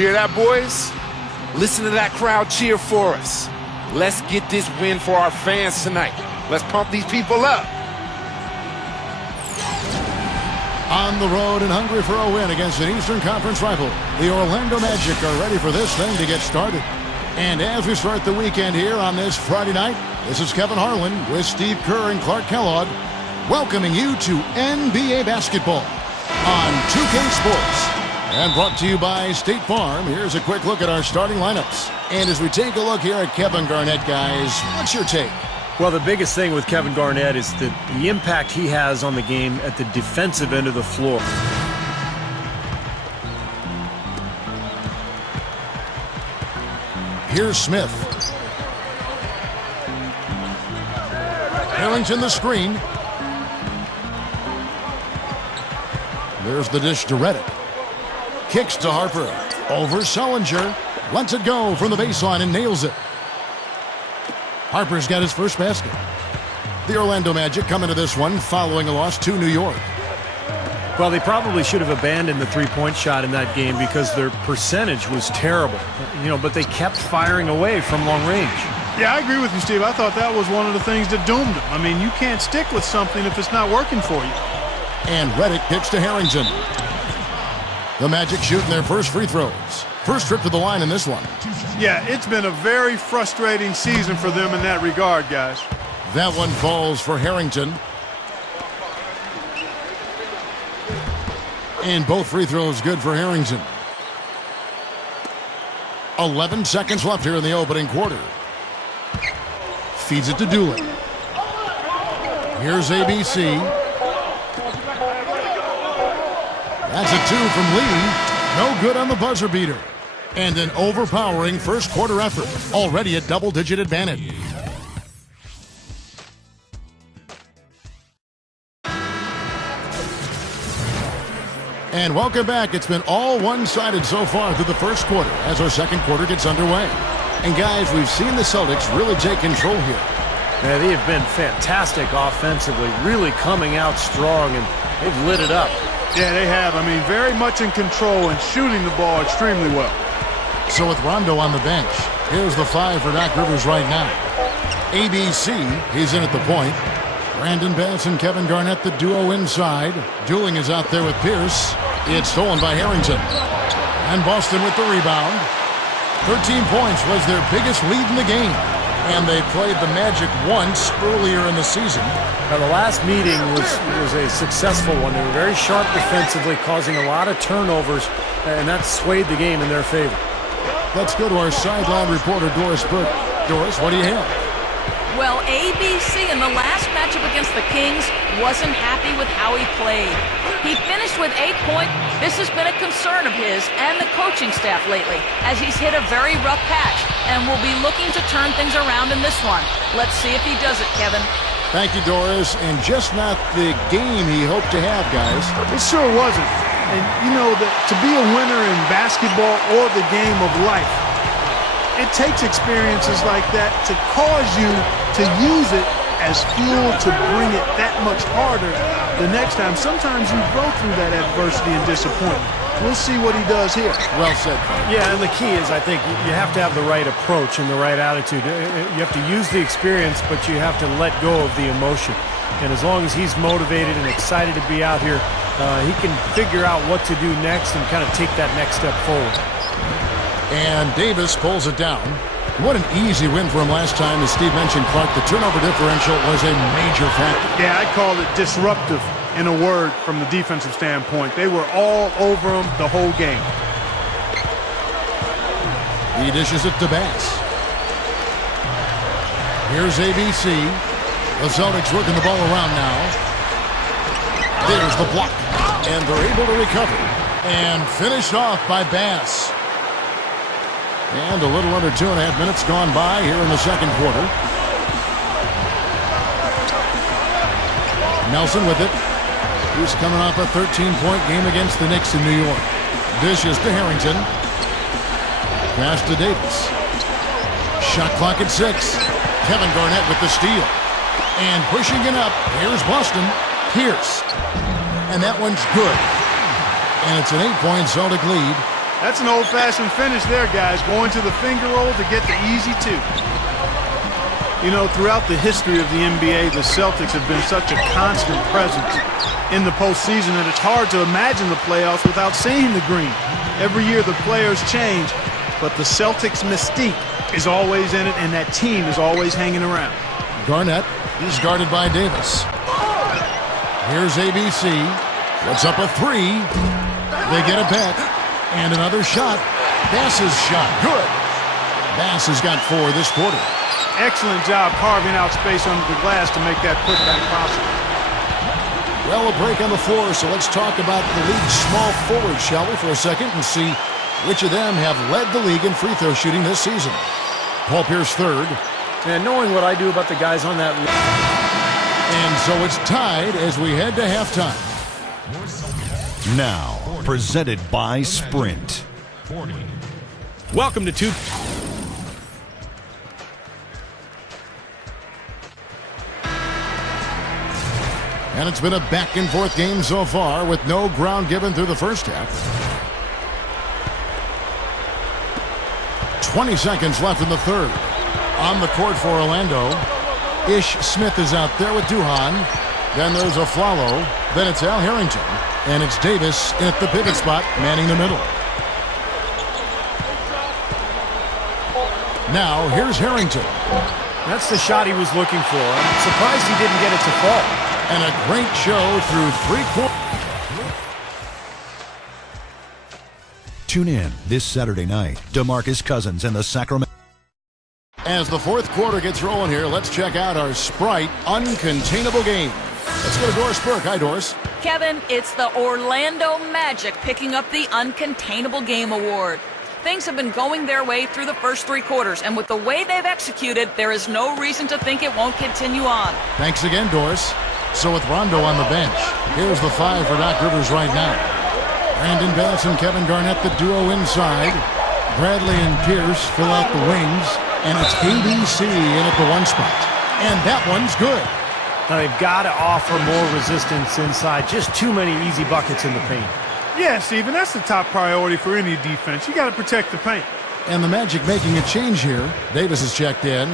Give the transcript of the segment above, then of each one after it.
hear that, boys? Listen to that crowd cheer for us. Let's get this win for our fans tonight. Let's pump these people up. On the road and hungry for a win against an Eastern Conference rival, the Orlando Magic are ready for this thing to get started. And as we start the weekend here on this Friday night, this is Kevin Harlan with Steve Kerr and Clark Kellogg, welcoming you to NBA basketball on 2K Sports. And brought to you by State Farm, here's a quick look at our starting lineups. And as we take a look here at Kevin Garnett, guys, what's your take? Well, the biggest thing with Kevin Garnett is the impact he has on the game at the defensive end of the floor. Here's Smith. Harrington the screen. There's the dish to Redick. Kicks to Harper. Over Sullinger. Lets it go from the baseline and nails it. Harper's got his first basket. The Orlando Magic come into this one following a loss to New York. Well, they probably should have abandoned the three-point shot in that game because their percentage was terrible. But they kept firing away from long range. Yeah, I agree with you, Steve. I thought that was one of the things that doomed them. I mean, you can't stick with something if it's not working for you. And Redick kicks to Harrington. The Magic shooting their first free throws. First trip to the line in this one. Yeah, it's been a very frustrating season for them in that regard, guys. That one falls for Harrington. And both free throws good for Harrington. 11 seconds left here in the opening quarter. Feeds it to Doolin. Here's ABC. That's a two from Lee. No good on the buzzer beater. And an overpowering first quarter effort. Already a double-digit advantage. And welcome back. It's been all one-sided so far through the first quarter as our second quarter gets underway. And guys, we've seen the Celtics really take control here. Yeah, they have been fantastic offensively, really coming out strong, and they've lit it up. Yeah, they have. I mean, very much in control and shooting the ball extremely well. So with Rondo on the bench, here's the five for Doc Rivers right now. ABC, he's in at the point. Brandon Bass and Kevin Garnett, the duo inside. Dooling is out there with Pierce. It's stolen by Harrington. And Boston with the rebound. 13 points was their biggest lead in the game. And they played the Magic once earlier in the season. Now, the last meeting was a successful one. They were very sharp defensively, causing a lot of turnovers, and that swayed the game in their favor. Let's go to our sideline reporter, Doris Burke. Doris, what do you have? Well, ABC in the last matchup against the Kings wasn't happy with how he played. He finished with 8 points. This has been a concern of his and the coaching staff lately, as he's hit a very rough patch and will be looking to turn things around in this one. Let's see if he does it, Kevin. Thank you, Doris. And just not the game he hoped to have, guys. It sure wasn't. And, to be a winner in basketball or the game of life, it takes experiences like that to cause you to use it as fuel to bring it that much harder the next time. Sometimes you go through that adversity and disappointment. We'll see what he does here. Well said. Yeah, and the key is, I think, you have to have the right approach and the right attitude. You have to use the experience, but you have to let go of the emotion. And as long as he's motivated and excited to be out here, he can figure out what to do next and kind of take that next step forward. And Davis pulls it down. What an easy win for him last time. As Steve mentioned, Clark, the turnover differential was a major factor. Yeah, I'd call it disruptive in a word from the defensive standpoint. They were all over him the whole game. He dishes it to Bass. Here's ABC. The Celtics working the ball around now. There's the block. And they're able to recover. And finished off by Bass. And a little under 2.5 minutes gone by here in the second quarter. Nelson with it. He's coming off a 13-point game against the Knicks in New York. Dishes to Harrington. Pass to Davis. Shot clock at 6. Kevin Garnett with the steal. And pushing it up, here's Boston. Pierce. And that one's good. And it's an 8-point Celtic lead. That's an old-fashioned finish there, guys. Going to the finger roll to get the easy two. You know, throughout the history of the NBA, the Celtics have been such a constant presence in the postseason that it's hard to imagine the playoffs without seeing the green. Every year the players change, but the Celtics mystique is always in it, and that team is always hanging around. Garnett is guarded by Davis. Here's ABC. Puts up a three. They get a bet. And another shot. Bass's shot. Good. Bass has got 4 this quarter. Excellent job carving out space under the glass to make that putback possible. Well, a break on the floor, so let's talk about the league's small forwards, shall we, for a second, and see which of them have led the league in free throw shooting this season. Paul Pierce third. And knowing what I do about the guys on that league. And so it's tied as we head to halftime. Now, presented by Sprint. Welcome to two. And it's been a back-and-forth game so far with no ground given through the first half. 20 seconds left in the third. On the court for Orlando. Ish Smith is out there with Duhan. Then there's a Flalo. Then it's Al Harrington. And it's Davis at the pivot spot, manning the middle. Now, here's Harrington. That's the shot he was looking for. I'm surprised he didn't get it to fall. And a great show through 3 quarters. Tune in this Saturday night. DeMarcus Cousins and the Sacramento. As the fourth quarter gets rolling here, let's check out our Sprite Uncontainable game. Let's go to Doris Burke. Hi, Doris. Kevin, it's the Orlando Magic picking up the Uncontainable Game Award. Things have been going their way through the first 3 quarters, and with the way they've executed, there is no reason to think it won't continue on. Thanks again, Doris. So with Rondo on the bench, here's the 5 for Doc Rivers right now. Brandon Bass and Kevin Garnett, the duo inside. Bradley and Pierce fill out the wings, and it's ABC in at the 1 spot. And that one's good. Now they've got to offer more resistance inside. Just too many easy buckets in the paint. Yeah, Steven, that's the top priority for any defense. You got to protect the paint. And the Magic making a change here. Davis is checked in.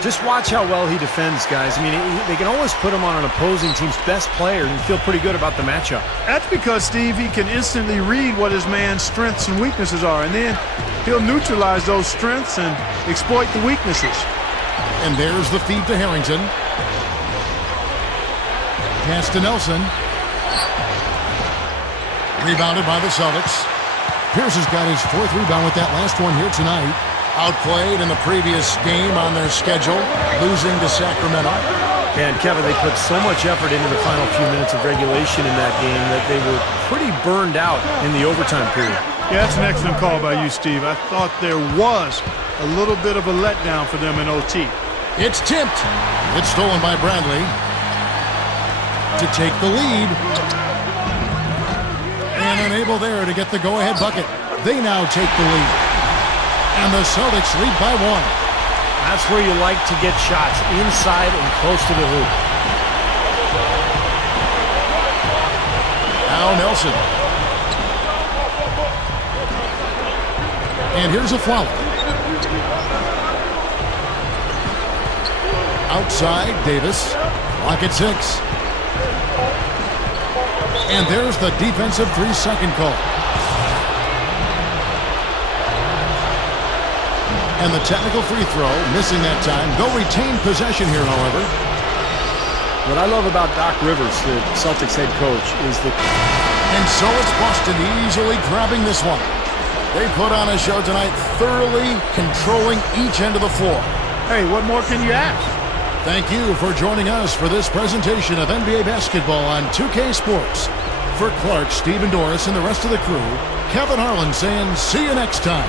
Just watch how well he defends, guys. I mean, they can always put him on an opposing team's best player and feel pretty good about the matchup. That's because, Steve, he can instantly read what his man's strengths and weaknesses are, and then he'll neutralize those strengths and exploit the weaknesses. And there's the feed to Harrington. Pass to Nelson. Rebounded by the Celtics. Pierce has got his 4th rebound with that last one here tonight. Outplayed in the previous game on their schedule, losing to Sacramento. And Kevin, they put so much effort into the final few minutes of regulation in that game that they were pretty burned out in the overtime period. Yeah, that's an excellent call by you, Steve. I thought there was a little bit of a letdown for them in OT. It's tipped. It's stolen by Bradley to take the lead. And unable there to get the go-ahead bucket. They now take the lead. And the Celtics lead by 1. That's where you like to get shots, inside and close to the hoop. Now Nelson. And here's a foul. Outside, Davis. Clock at 6. And there's the defensive 3-second call. And the technical free throw, missing that time. They'll retain possession here, however. What I love about Doc Rivers, the Celtics head coach, is that... And so it's Boston easily grabbing this one. They put on a show tonight, thoroughly controlling each end of the floor. Hey, what more can you ask? Thank you for joining us for this presentation of NBA basketball on 2K Sports. For Clark, Steve, and Doris, and the rest of the crew, Kevin Harlan saying, see you next time.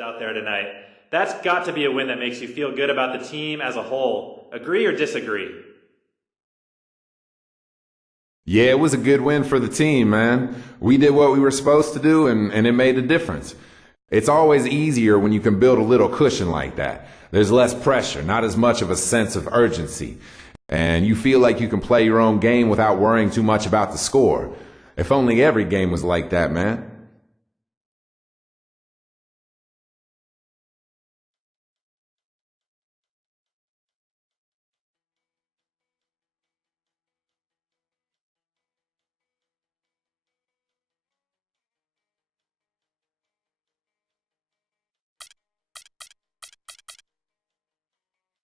out there tonight. That's got to be a win that makes you feel good about the team as a whole. Agree or disagree? Yeah, it was a good win for the team, man. We did what we were supposed to do, and it made a difference. It's always easier when you can build a little cushion like that. There's less pressure, not as much of a sense of urgency. And you feel like you can play your own game without worrying too much about the score. If only every game was like that, man.